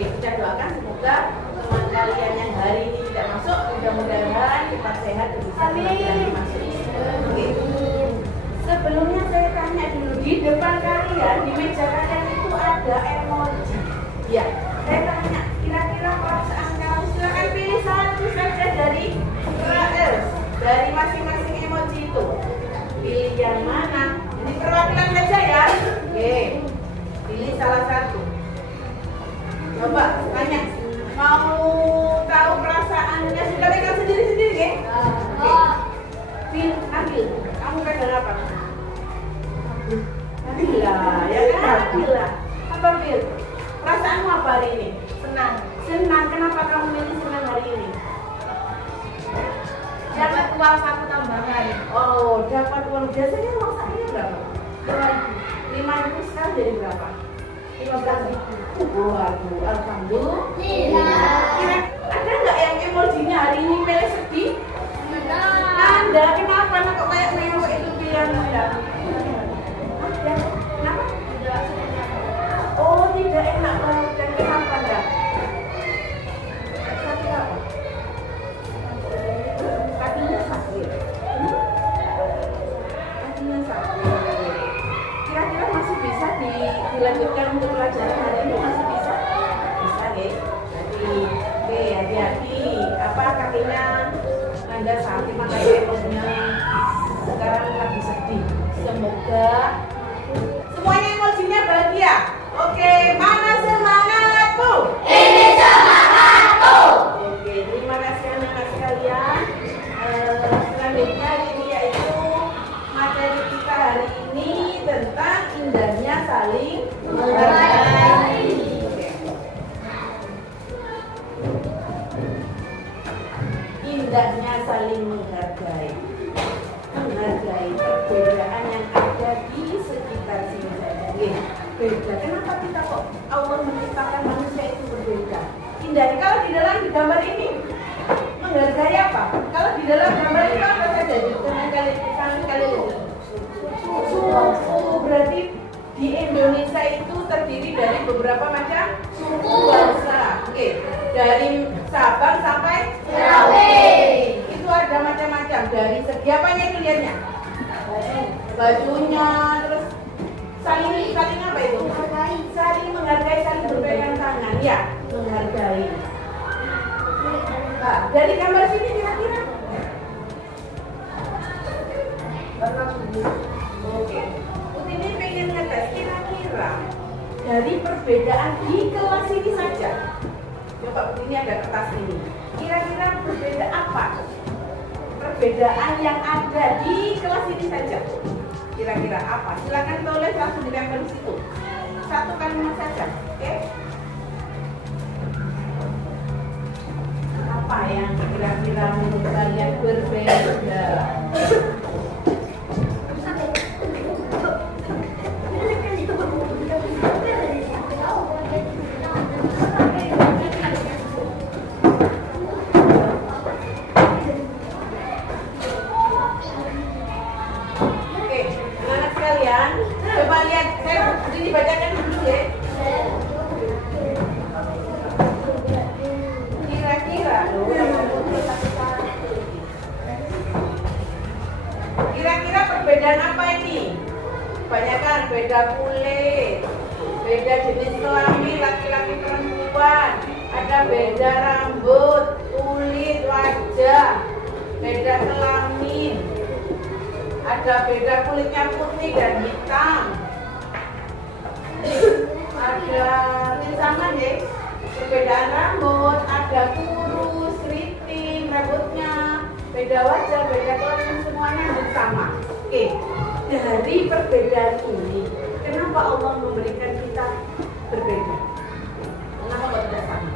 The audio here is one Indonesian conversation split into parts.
Oke, kita doakan semoga teman kalian yang hari ini tidak masuk, mudah-mudahan cepat sehat dan bisa kembali masuk. Oke. Sebelumnya saya tanya dulu, di depan kalian, di meja kalian itu ada emoji. Ya, saya tanya, kira-kira perasaan kamu, silakan pilih satu saja dari masing-masing emoji itu. Pilih yang mana? Ini perwakilan saja ya. Oke, pilih salah satu. Coba tanya, mau tahu perasaannya? Sudah pegang sendiri-sendiri ya? Oke. Pil, ambil. Kamu pegang apa? Alhamdulillah, ya kan? Alhamdulillah. Apa Pil? Perasaanmu apa hari ini? Senang. Senang. Kenapa kamu milih senang hari ini? Dapat uang saku tambahan. Oh, dapat uang. Biasanya uang sakunya berapa? 5.000 sekarang jadi berapa? 15.000. Waduh, alhamdulillah. Iya. Ada nggak yang emojinya hari ini milih sedih? Ada. Kenapa? Nah, kok kayak mewah itu pilihan Anda? Ada. Kenapa? Oh, tidak enak banget. Dan kenapa enggak? Sakit apa? Kakinya sakit. Kakinya sakit. Kira-kira masih bisa dilanjutkan untuk pelajaran hari ini, masih bisa? Bisa ya. Jadi, oke, hati-hati. Apa kakinya Anda sakit, makanya emosinya sekarang lagi sedih. Semoga semuanya emosinya bahagia. Oke, mana semangatmu? Ini semangatku. Oke, terima kasih anak-anak sekalian. Selanjutnya ini yaitu materi kita hari ini tentang indahnya saling menghargai. Oke. Indahnya saling menghargai. Menghargai perbedaan yang ada di sekitar sini saja. Beda. Kenapa kita kok Allah menciptakan manusia itu berbeda? Indahnya kalau di dalam gambar ini menghargai apa? Kalau di dalam gambar itu apa saja? Kali suku. Berarti di Indonesia itu terdiri dari beberapa macam suku bangsa. Oke. Dari Sabang sampai Merauke. Itu ada macam-macam. Dari segi apanya itu lihatnya? Bajunya, terus saling apa itu? Saling menghargai, saling berpegang tangan. Ya, menghargai. Nah, dari gambar sini kira-kira? Oke. Ini pengen ngetes kira-kira dari perbedaan di kelas ini saja. Coba ini ada kertas ini. Kira-kira berbeda apa? Perbedaan yang ada di kelas ini saja. Kira-kira apa? Silakan tulis langsung ditempel di situ. Satu kalimat saja, oke? Apa yang kira-kira menurut kalian berbeda? Coba lihat, saya dibacakan dulu ya. Kira-kira perbedaan apa ini? Kebanyakan beda kulit, beda jenis kelamin laki-laki perempuan, ada beda rambut, kulit, wajah, beda kelamin. Ada beda kulitnya putih dan hitam. Ada sama deh. Perbedaan rambut, ada kurus, keriting rambutnya, beda wajah, beda kelamin, semuanya sama. Oke. Dari perbedaan ini, kenapa Allah memberikan kita berbeda? Kenapa kok tidak sama?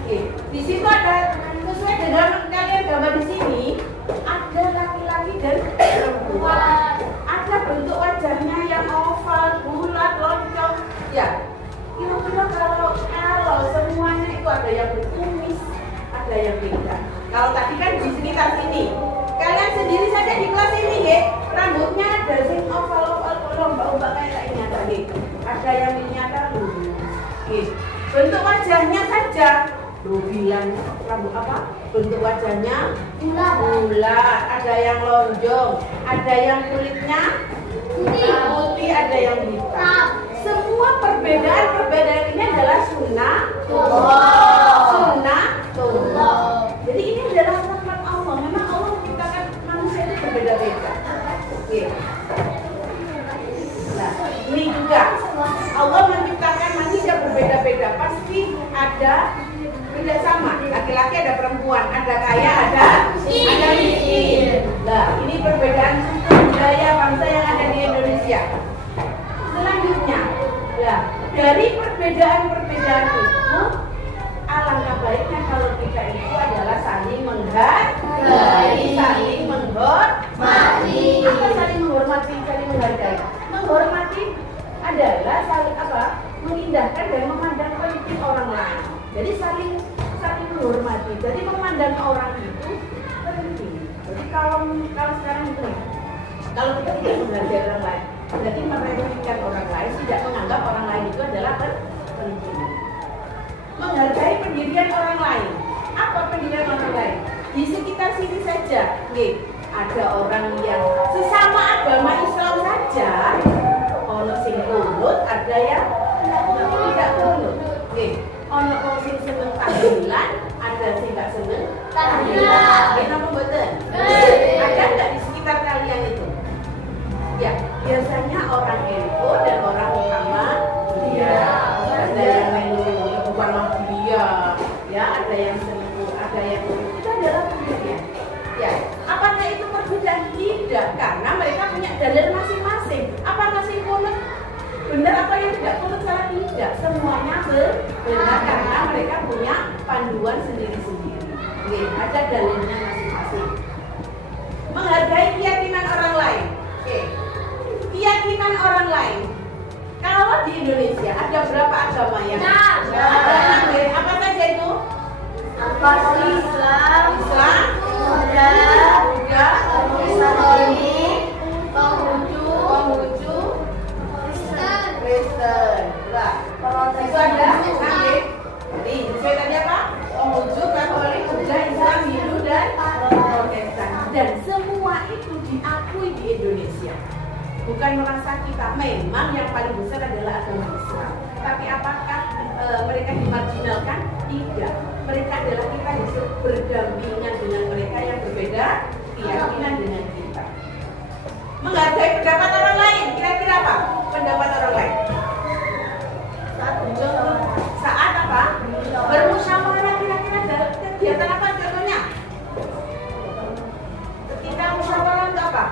Oke. Di situ ada sesuai dengan kalian gambar di sini. Ada laki-laki dan perempuan. Ada bentuk wajahnya yang oval, bulat, lonjong. Ya, kira-kira kalau semuanya itu ada yang berkumis, ada yang beda. Kalau tadi kan di sekitar sini, kalian sendiri saja di kelas ini, ya, rambutnya ada sing oval, lomba-lomba kayak ini tadi. Ada yang miniatur, Bentuk wajahnya saja. Lu bilang rambut apa? Bentuk wajahnya bulat, ada yang lonjong, ada yang kulitnya putih, ada yang hitam. Semua perbedaan ini adalah sunnah. Jadi ini adalah rahmat Allah. Memang Allah menciptakan manusia itu berbeda-beda. Oke. Nah, ini juga Allah menciptakan manusia berbeda-beda. Pasti ada tidak sama. Laki-laki ada perempuan, ada kaya, ada miskin. Nah, ini perbedaan suku budaya bangsa yang ada di Indonesia. Selanjutnya, nah, dari perbedaan-perbedaan itu, alangkah baiknya kalau kita itu adalah saling menghargai, saling menghormati. Apa saling menghormati, saling menghargai? Menghormati adalah saling apa? Mengindahkan dan memandang penting orang lain. Jadi saling menghormati. Jadi memandang orang itu penting. Jadi kalau sekarang itu, kalau kita tidak menghargai orang lain, berarti meremehkan orang lain, tidak menganggap orang lain itu adalah penting. Menghargai pendirian orang lain. Apa pendirian orang lain? Di sekitar sini saja, nih, ada orang yang sesama agama Islam saja, ono sing kunut, ada yang tidak kunut. Nih, ono wong sing seneng tahlilan, ada sing tidak seneng tahlilan. Kenapa mboten? Ada nggak di sekitar kalian itu? Ya, biasanya orang NU dan orang Muhammadiyah. Ada yang melu bukan dia, ya, ada yang seneng, ada yang itu adalah perbedaan. Ya, apakah itu perbedaan? Tidak, karena mereka punya dalil masing-masing. Apakah sing kunut benar, apa yang tidak kunut salah? Tidak, semuanya benar karena mereka punya panduan sendiri-sendiri. Oke, ada dalilnya masing-masing. Menghargai keyakinan orang lain. Oke, keyakinan orang lain. Kalau di Indonesia ada berapa agama yang ada? Apa saja itu? Islam, Buddha, Konghucu, Kristen. Nah, itu ada nanti. Nih, saya tadi apa? Konghucu, Katolik, Buddha, Islam, Hindu, dan Protestan. Dan semua itu diakui di Indonesia. Bukan merasa kita, memang yang paling besar adalah agama Islam. Tapi apakah mereka dimarginalkan? Tidak. Mereka adalah kita disuruh berdampingan dengan mereka yang berbeda keyakinan dengan kita. Menghargai pendapat orang lain. Kira-kira apa pendapat orang lain? Saat apa? Bermusyawarah. Kira-kira kegiatan apa contohnya? Kita musyawarah untuk apa?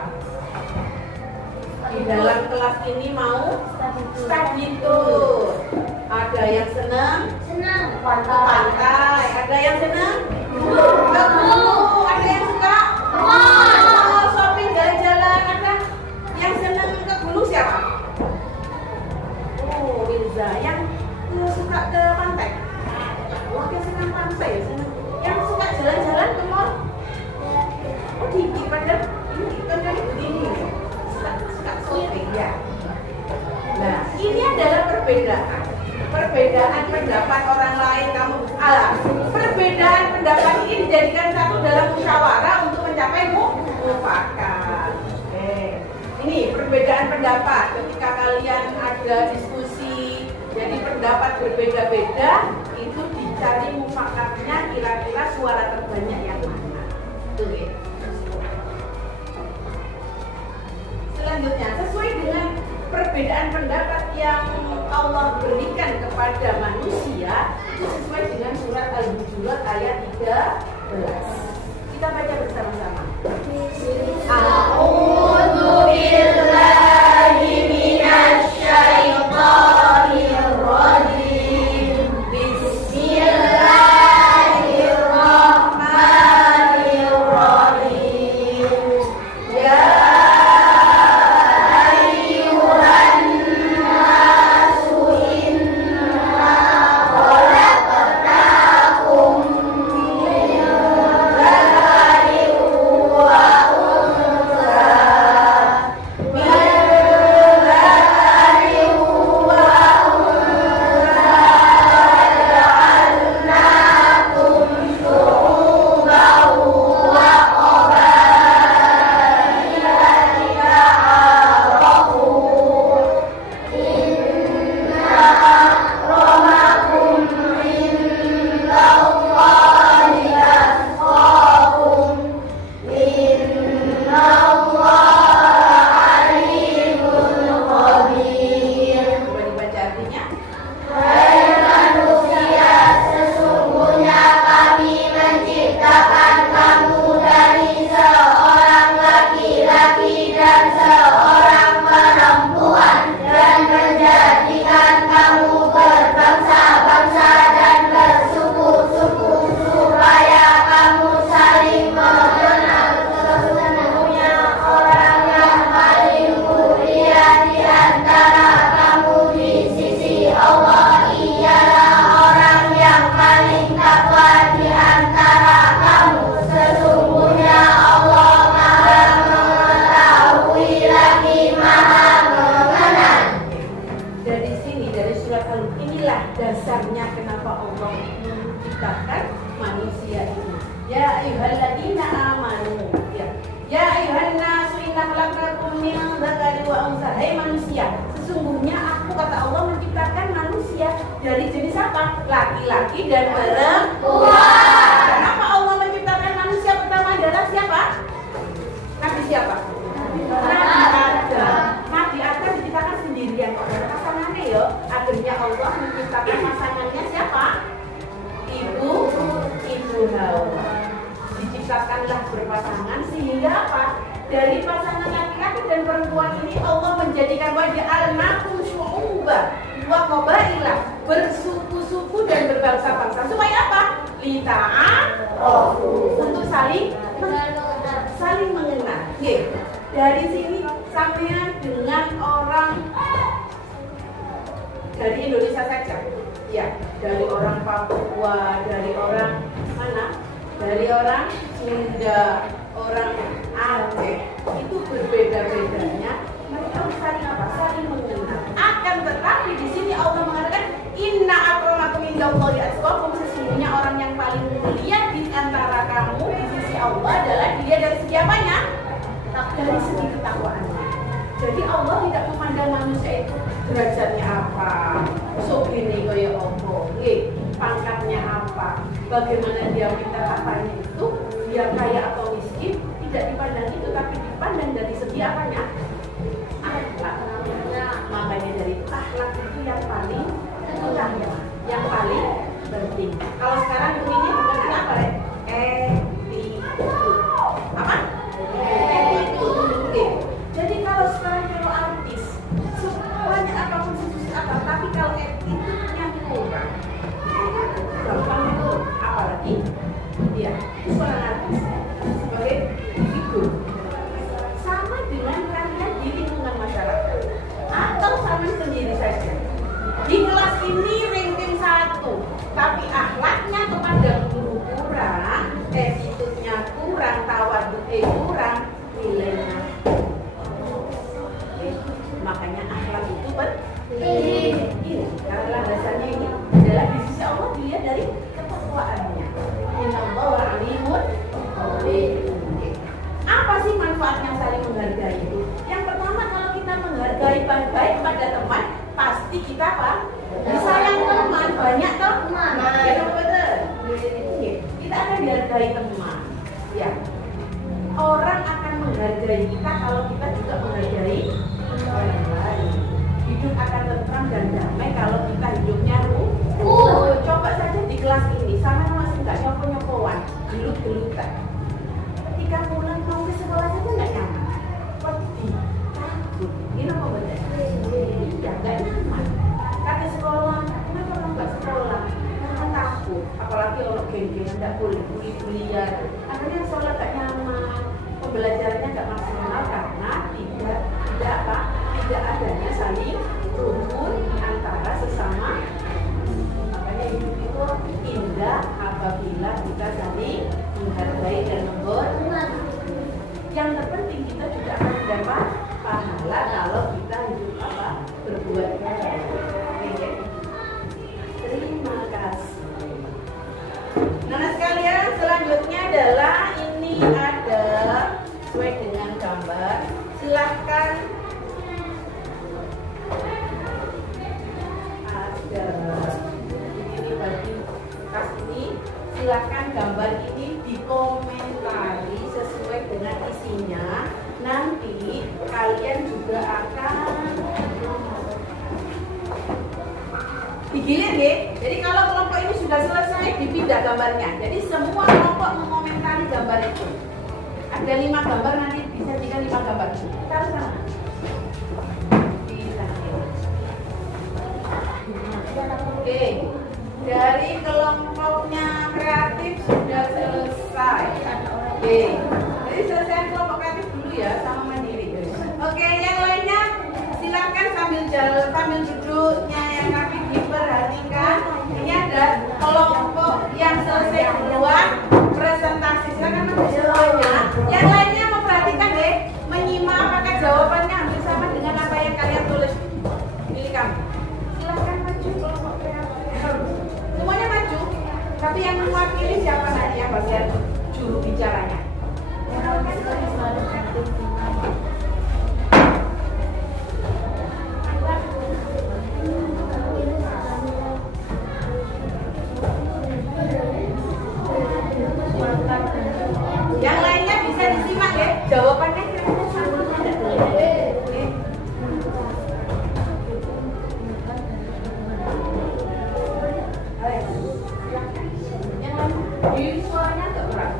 Di dalam kelas ini mau study tour. Ada yang senang pantai, ada yang senang ke gunung, ada yang suka shopping jalan-jalan, ada yang senang ke gunung siapa? Oh, Wilza, yang suka ke pantai. Oh, yang senang pantai, senang. Yang suka jalan-jalan ke mall. Oh, Diki pada ini kan begini. Suka shopping ya. Nah, ini adalah perbedaan pendapat orang lain. Perbedaan pendapat ini dijadikan satu dalam musyawarah untuk mencapai mufakat. Ini perbedaan pendapat. Ketika kalian ada diskusi, jadi pendapat berbeda-beda, itu dicari mufakatnya, kira-kira suara terbanyak yang mana. Tuh ya. Selanjutnya, sesuai dengan perbedaan pendapat yang Allah berikan kepada manusia, itu sesuai dengan surat Al-Hujurat ayat 13. Kita baca bersama-sama. A'udzu billahi minasy syaithanir rajim. Bismillahirrahmanirrahim. Ya tahu. Inilah dasarnya kenapa Allah menciptakan manusia ini. Ya ayyuhalladzina amanu. Ya ayyuhan nasu inna khalaqnakum min dzakari wa unsa. Hai manusia, sesungguhnya aku kata Allah menciptakan manusia dari jenis apa? Laki-laki dan perempuan. Kenapa Allah menciptakan manusia pertama adalah siapa? Nabi siapa? Nabi Adam. Nabi Adam diciptakan sendirian kok. Pasangannya yo. Akhirnya Allah menciptakan pasangannya siapa? Ibu Hawa. Diciptakanlah berpasangan sehingga apa? Dari pasangan laki-laki dan perempuan ini Allah menjadikan waja'alnakum syu'uban wa qabailah, bersuku-suku dan berbangsa-bangsa. Supaya apa? Lita'arafu, untuk saling mengenal. Oke. Dari sini sampean dengan orang dari Indonesia saja. Ya, dari orang Papua, dari orang mana? Dari orang Sunda, orang Aceh, itu berbeda-bedanya. Mereka saling apa? Saling mengenal. Akan tetapi di sini Allah mengatakan inna akramakum indallahi atqakum, sesungguhnya orang yang paling mulia di antara kamu di sisi Allah adalah dia dari segi apanya? Dari segi ketakwaannya. Jadi Allah tidak memandang manusia itu derajatnya apa, sopine kaya apa, pangkatnya apa, bagaimana dia minta apanya itu, dia kaya atau miskin, tidak dipandang itu, tapi dipandang dari segi apanya? Akhlak. Makanya dari akhlak itu yang paling utama, yang paling penting. Kalau sekarang ini bukan apa ya? Apa? Jadi kalau sekarang kalau artis, semuanya apapun sesuatu apa, tapi kalau attitude-nya kurang, gampang itu apalagi dia seorang artis sebagai figur. Sama dengan kalian di lingkungan masyarakat atau sama sendiri saja. Di kelas ini ranking 1, tapi akhlaknya kepada guru kurang, attitude-nya kurang, tawadhu'nya kurang, nilainya. Makanya akhlak itu penting. Karena dasarnya ini adalah di sisi Allah dilihat dari ketakwaannya. Innallaha alimun khabir. Apa sih manfaatnya saling menghargai itu? Yang pertama, kalau kita menghargai baik pada teman, pasti kita apa? Disayang teman, banyak teman. Ya betul. Kita akan dihargai teman. Ya. Orang akan menghargai kita kalau kita juga menghargai orang lain. Hidup akan tentram dan damai kalau kita hidupnya rukun. Coba saja di kelas ini, sama masih nggak nyopon-nyopoan, gelut-gelutan. Ketika pulang mau ke sekolah saja nggak nyaman. Pedih, takut. Ini apa betul? Iya, nggak nyaman. Kata sekolah, kenapa orang nggak sekolah? Karena takut. Apalagi orang geng-geng nggak boleh bully-bullyan. Akhirnya sekolah nggak nyaman. Pembelajarannya nggak maksimal karena tidak adanya saling rukun antara sesama. Makanya hidup itu indah apabila kita saling menghargai dan menghormati. Yang terpenting kita juga akan mendapat pahala kalau kita hidup berbuat baik. Terima kasih. Nah sekalian, selanjutnya adalah ini ada sesuai dengan gambar. Silahkan ada ini bagi kas ini. Silahkan gambar ini dikomentari sesuai dengan isinya. Nanti kalian juga akan digilir ya. Jadi kalau kelompok ini sudah selesai dipindah gambarnya. Jadi semua kelompok mengomentari gambar itu. Ada 5 gambar, nanti bisa jika 5 gambar. Taruh sana. Oke. Dari kelompoknya kreatif sudah selesai. Oke. Jadi selesai kelompok kreatif dulu ya, sama mandiri. Oke, yang lainnya silakan sambil jalan, sambil duduknya yang kaki diperhatikan. Ini ada kelompok yang selesai duluan presentasi. Silakan ambil semuanya. Yang lainnya memperhatikan deh, menyimak apakah jawabannya hampir sama dengan apa yang kalian tulis. Pilih kamu. Silakan maju. Semuanya maju. Tapi yang mewakili siapa nanti yang bagian juru bicaranya? Yang lainnya bisa disimak ya. Jawabannya kira-kira sama enggak? Oke. Di suaranya agak keras.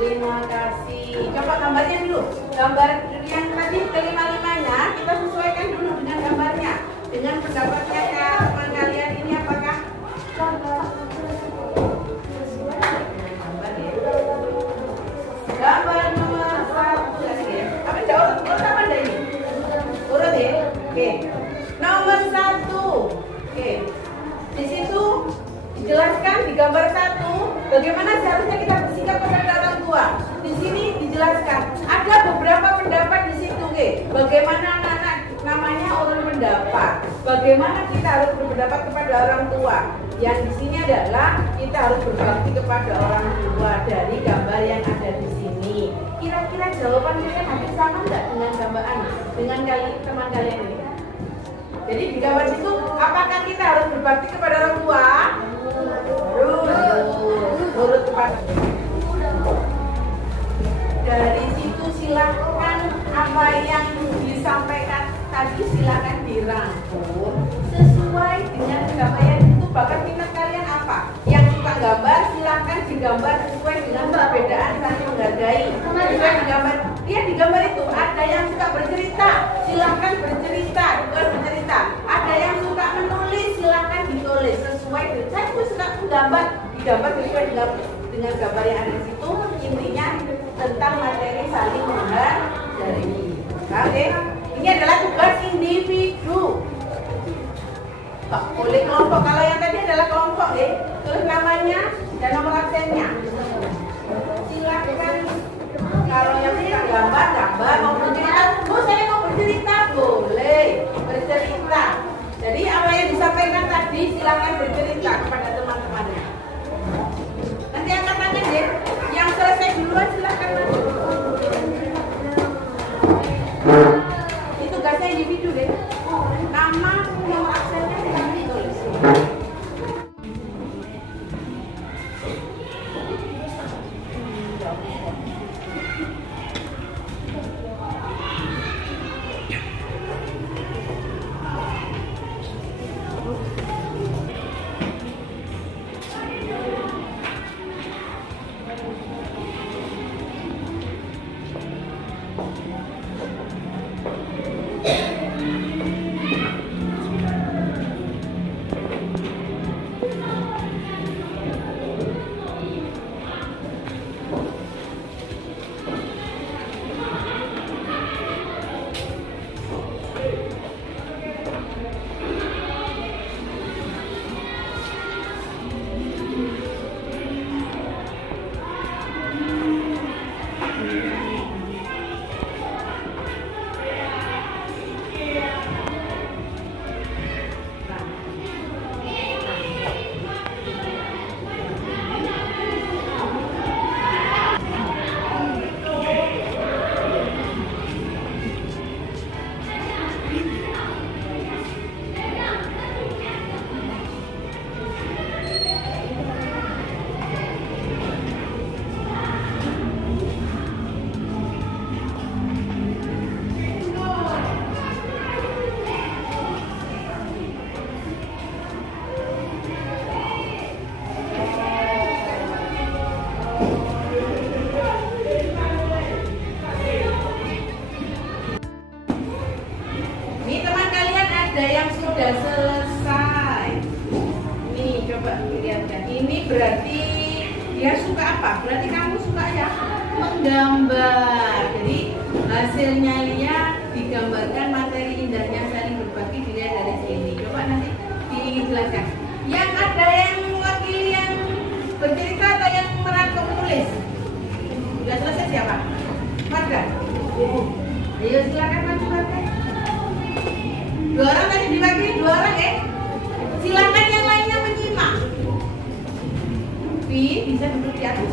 Terima kasih. Coba gambarnya dulu. Gambar yang tadi kelima-limanya kita sesuaikan dulu dengan gambarnya. Dengan pendapatnya teman kalian ini apakah? Gambar nomor 1 ya. Apa jawab urut apa ada ini? Urut ya. Oke. Nomor 1. Oke. Di situ dijelaskan di gambar 1 bagaimana seharusnya kita bersikap kepada orang tua. Di sini dijelaskan ada beberapa pendapat di situ, oke. Bagaimana anak-anak namanya orang pendapat. Bagaimana kita harus berpendapat kepada orang tua. Yang di sini adalah kita harus berbakti kepada orang tua dari gambar yang ada di sini. Kira-kira jawaban kalian hampir sama enggak dengan gambaran dengan teman kalian ini? Jadi di gambar itu apakah kita harus berbakti kepada orang tua? Urut kepada. Dari situ silakan apa yang disampaikan tadi silakan dirangkum sesuai dengan gambaran itu. Bahkan minat kalian apa? Yang suka gambar silakan digambar sesuai dengan perbedaan saling menghargai. Sesuai digambar. Lihat di gambar itu ada yang suka bercerita, silakan bercerita, bukan bercerita. Ada yang suka menulis, silakan ditulis sesuai dengan. Saya suka menggambar, digambar sesuai dengan gambar yang ada di situ. Intinya tentang materi saling menghargai. Oke, ini adalah tugas individu. Boleh kelompok. Kalau yang tadi adalah kelompok, tulis namanya dan nomor absennya. Silakan. Kalau yang suka gambar, mau bercerita. Saya mau bercerita, boleh bercerita. Jadi apa yang disampaikan tadi silakan bercerita kepada teman-temannya. Nanti angkat tangan ya. Yang selesai duluan silakan maju. Ini tugasnya individu deh. Nama, nomor absennya silakan ditulis. Ini berarti dia suka apa? Berarti kamu suka ya menggambar. Jadi hasilnya lihat digambarkan, materi indahnya saling berbagi dilihat dari sini. Coba nanti dijelaskan. Yang ada yang mewakili yang bercerita atau yang merangkum menulis? Sudah selesai siapa? Warga. Ayo silakan maju warga. 2 orang tadi diwakili 2 orang ya. Silakan yang lainnya menyimak. Bisa duduk di atas.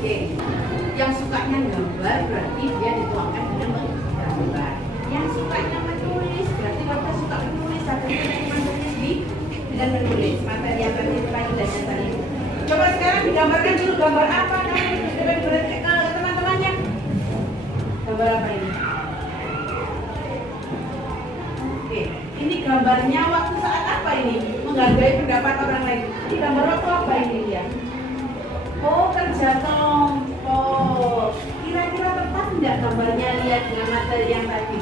Oke, yang sukanya gambar berarti dia dituangkan dengan menggambar. Yang sukanya menulis berarti waktu suka menulis artinya menulis dengan menulis materi yang tadi tadi dan tadi. Coba sekarang digambarkan dulu gambar apa kamu ke teman-temannya. Gambar apa ini? Oke, ini gambarnya waktu saat apa ini? Menghargai pendapat orang lain. Ini gambar waktu apa ini dia? Oh, kerja kelompok. Kira-kira tepat tidak gambarnya lihat dengan materi yang tadi?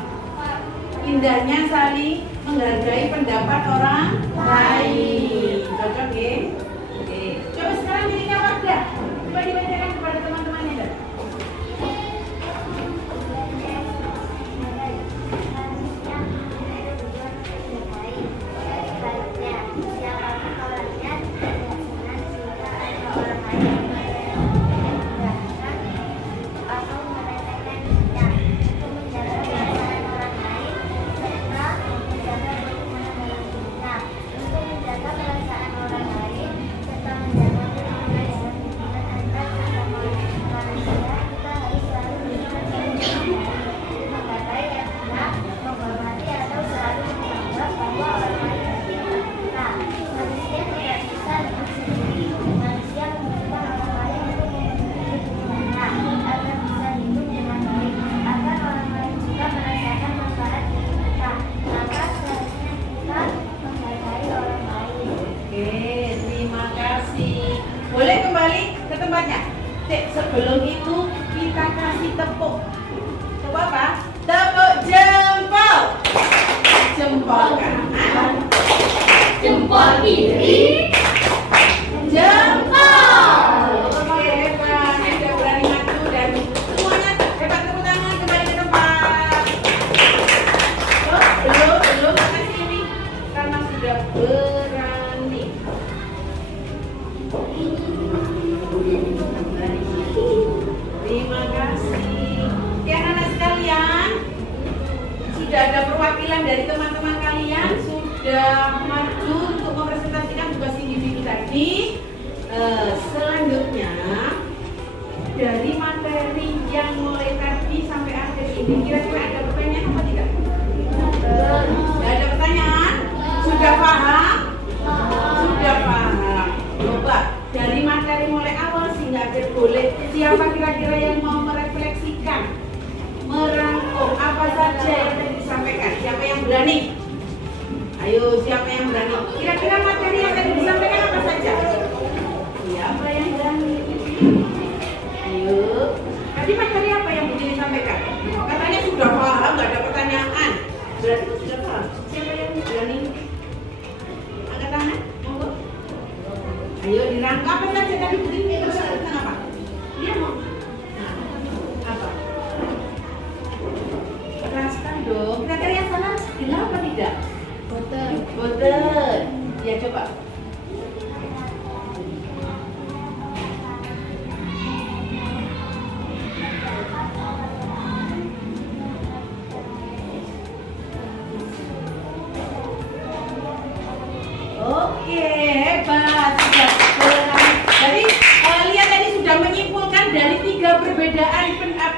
Indahnya saling menghargai pendapat orang lain. Cocok ya? Oke. Coba sekarang dirinya warga. Coba dibacakan kepada teman-temannya dah. Boleh kembali ke tempatnya. Sebelum itu kita kasih tepuk. Tepuk apa? Tepuk jempol. Jempol kanan. Jempol kiri. Jempol. Oke, hebat. Sudah berani maju dan semuanya hebat, tepuk tangan kembali ke tempat. Oh, belum karena sini karena sudah berani. Terima kasih. Ya anak sekalian, sudah ada perwakilan dari teman-teman kalian sudah maju untuk mempresentasikan tugas individu tadi. Selanjutnya dari materi yang mulai tadi sampai akhir ini, kira-kira ada pertanyaan apa tidak? Tidak ada pertanyaan? Sudah paham? Sudah paham. Coba dari materi mulai awal sehingga akhir boleh. Siapa kira-kira yang mau merefleksikan, merangkum apa saja yang tadi disampaikan? Siapa yang berani? Ayo, siapa yang berani? Kira-kira materi yang tadi disampaikan apa saja? Siapa yang berani? Ayo. Tadi materi apa yang begini disampaikan? Katanya sudah paham, nggak ada pertanyaan. Berarti sudah paham. Siapa yang berani? Angkat tangan, monggo. Ayo dirangkum apa saja tadi begini tentang apa? Dia mau apa? Keraskan dong. Kira-kira yang salah bilang apa tidak? Boten. Ya coba. Oke, hebat. Sudah berani. Jadi lihat tadi sudah menyimpulkan dari 3 perbedaan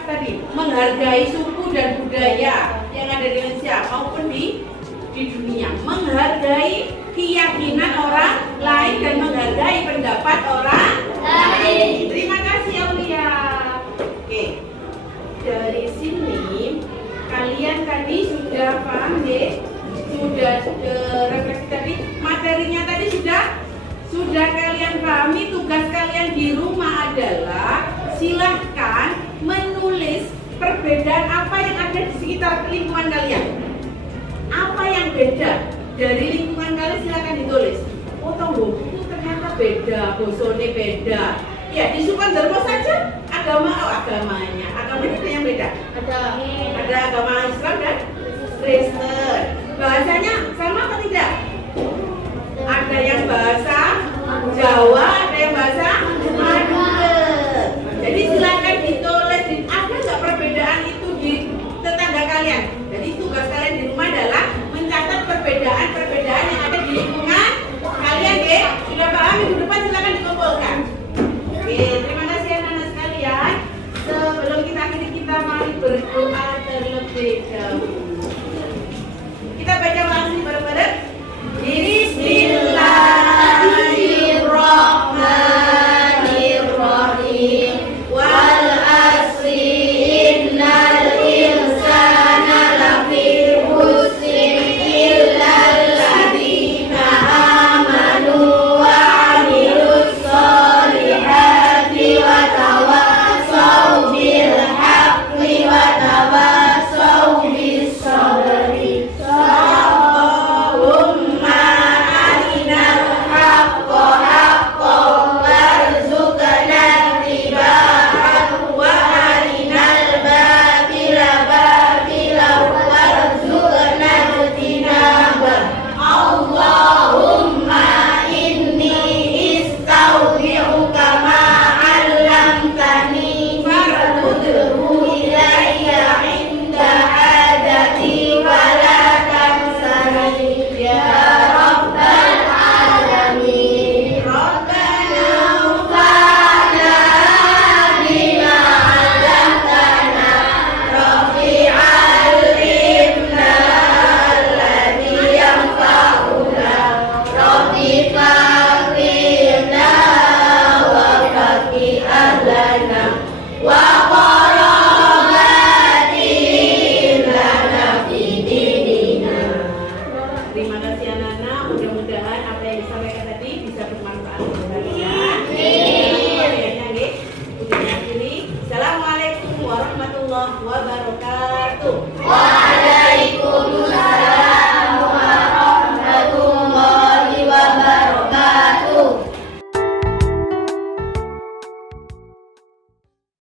tadi, menghargai suku dan budaya yang ada di Indonesia maupun di dunia, menghargai keyakinan orang lain dan menghargai pendapat orang lain. Terima kasih Aulia. Oke, dari sini kalian tadi sudah paham deh, sudah refleksi tadi, materinya tadi sudah kalian pahami, tugas kalian di lingkungan kalian. Apa yang beda dari lingkungan kalian, silakan ditulis. Oh, tonggoku ternyata beda, bosone beda. Ya, di Sukan Dharma saja agamanya ada yang beda. Ada agama Islam dan Kristen. Bahasanya sama atau tidak? Ada yang bahasa Jawa, ada yang bahasa